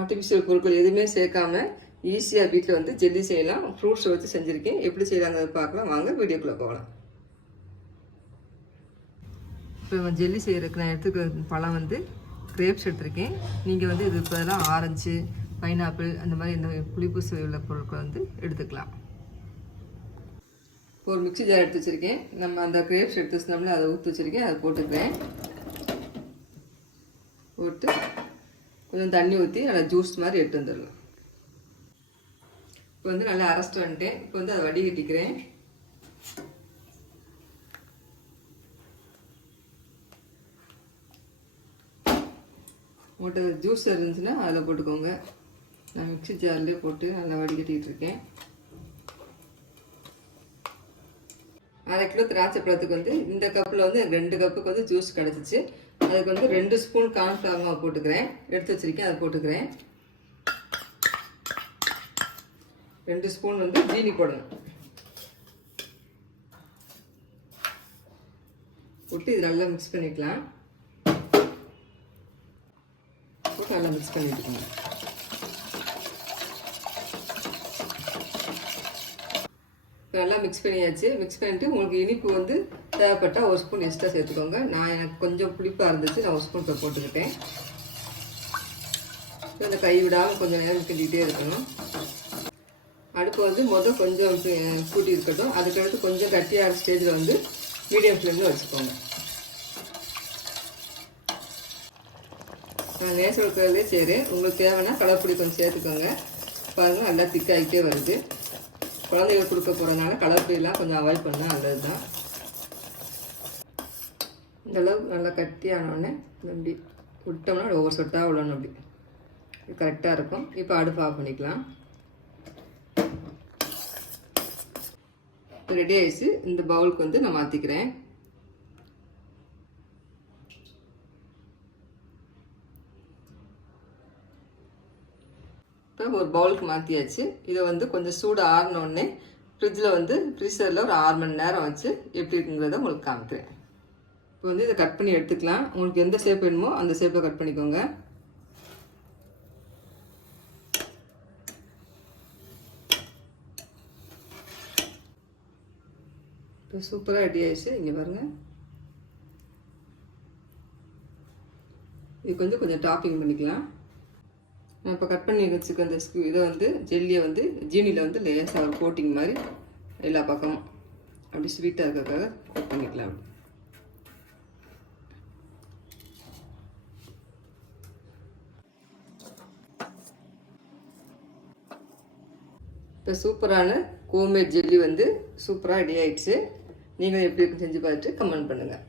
Artificial பொருட்கள் எதுவுமே சேர்க்காம ஈஸியாக வீட்டில் வந்து ஜெல்லி செய்யலாம். ஃப்ரூட்ஸ் வச்சு செஞ்சுருக்கேன். எப்படி செய்யலாங்கிறத பார்க்கலாம். வாங்க வீடியோக்குள்ளே போகலாம். இப்போ ஜெல்லி செய்கிறதுக்கு நான் எடுத்துக்கிற பழம் வந்து கிரேப்ஸ் எடுத்திருக்கேன். நீங்கள் வந்து இது இப்போதெல்லாம் ஆரஞ்சு, பைனாப்பிள் அந்த மாதிரி இந்த புளிப்பு சுவை உள்ள பொருட்கள் வந்து எடுத்துக்கலாம். ஒரு மிக்ஸி ஜார் எடுத்து வச்சுருக்கேன். நம்ம அந்த கிரேப்ஸ் எடுத்து வச்சோம்னா அதை ஊற்றி வச்சுருக்கேன். அதை போட்டுக்கிறேன். போட்டு கொஞ்சம் தண்ணி ஊற்றி நல்லா ஜூஸ் மாதிரி எடுத்து வந்துடலாம். இப்போ வந்து நல்லா அரைச்சிட்டு வந்துட்டேன். இப்போ வந்து அதை வடிகட்டிக்கிறேன். உங்கள்கிட்ட ஜூஸ் இருந்துச்சுன்னா அதில் போட்டுக்கோங்க. நான் மிக்ஸி ஜார்லேயே போட்டு நல்லா வடிகட்டிகிட்டு இருக்கேன். 1/2 கிலோ திராட்சை பழத்துக்கு வந்து இந்த கப்பில் வந்து 2 கப்புக்கு வந்து ஜூஸ் கிடச்சிச்சு. அதுக்கு வந்து 2 ஸ்பூன் கார்ன்ஃப்ளவர் மாவு போட்டுக்கிறேன். எடுத்து வச்சுருக்கேன், அதை போட்டுக்கிறேன். 2 ஸ்பூன் வந்து ஜீனி போடணும். போட்டு இது நல்லா மிக்ஸ் பண்ணிக்கலாம். போட்டு நல்லா மிக்ஸ் பண்ணிட்டுக்கோங்க. நல்லா மிக்ஸ் பண்ணியாச்சு. மிக்ஸ் பண்ணிவிட்டு உங்களுக்கு இனிப்பு வந்து தேவைப்பட்டால் 1 ஸ்பூன் எக்ஸ்ட்ரா சேர்த்துக்கோங்க. எனக்கு கொஞ்சம் புளிப்பாக இருந்துச்சு, நான் 1 ஸ்பூன் போட்டுக்கிட்டேன். இந்த கை விடாமல் கொஞ்சம் நேரம் கிண்டிகிட்டே இருக்கணும். அடுப்பு வந்து கொஞ்சம் கூட்டி இருக்கட்டும். அதுக்கடுத்து கொஞ்சம் கட்டியாக ஸ்டேஜில் வந்து மீடியம் ஃப்ளேமில் வச்சுக்கோங்க. நான் நேசம் இருக்கிறதே செய்கிறேன். உங்களுக்கு தேவைன்னா கலர்பொடி கொஞ்சம் சேர்த்துக்கோங்க. பாருங்கள் நல்லா திக்காகிட்டே வருது. குழந்தைகள் கொடுக்க போகிறதுனால கலர்பொடியெல்லாம் கொஞ்சம் அவாய்ட் பண்ணால் நல்லது தான். இந்தளவு நல்லா கட்டியானோடனே இப்படி விட்டோம்னா ஒவ்வொரு சொட்டாக விடணும். அப்படி கரெக்டாக இருக்கும். இப்போ அடுப்பு ஆஃப் பண்ணிக்கலாம். ரெடி ஆகிடுச்சு. இந்த பவுலுக்கு வந்து நான் மாற்றிக்கிறேன். இப்போ ஒரு பவுலுக்கு மாற்றியாச்சு. இதை வந்து கொஞ்சம் சூடு ஆறினோடனே ஃப்ரிட்ஜில் வந்து ஃப்ரீசரில் ஒரு 6 மணி நேரம் வச்சு எப்படி இருக்குங்கிறத உங்களுக்கு காமிக்கிறேன். இப்போ வந்து இதை கட் பண்ணி எடுத்துக்கலாம். உங்களுக்கு எந்த ஷேப் வேணுமோ அந்த ஷேப்பில் கட் பண்ணிக்கோங்க. இப்போ சூப்பராக ரெடி ஆயிடுச்சு. இங்கே பாருங்கள். இது கொஞ்சம் டாப்பிங் பண்ணிக்கலாம். நான் இப்போ கட் பண்ணி வச்சுக்க அந்த இதை வந்து ஜெல்லியை வந்து ஜீனியில் வந்து லேசாக ஒரு கோட்டிங் மாதிரி எல்லா பக்கமும் அப்படி ஸ்வீட்டாக இருக்கிறதுக்காக கட் பண்ணிக்கலாம். இப்போ சூப்பரான ஹோம்மேட் ஜெல்லி வந்து சூப்பராக ரெடி ஆயிடுச்சு. நீங்களும் எப்படி இருக்குன்னு செஞ்சு பார்த்துட்டு கமெண்ட் பண்ணுங்கள்.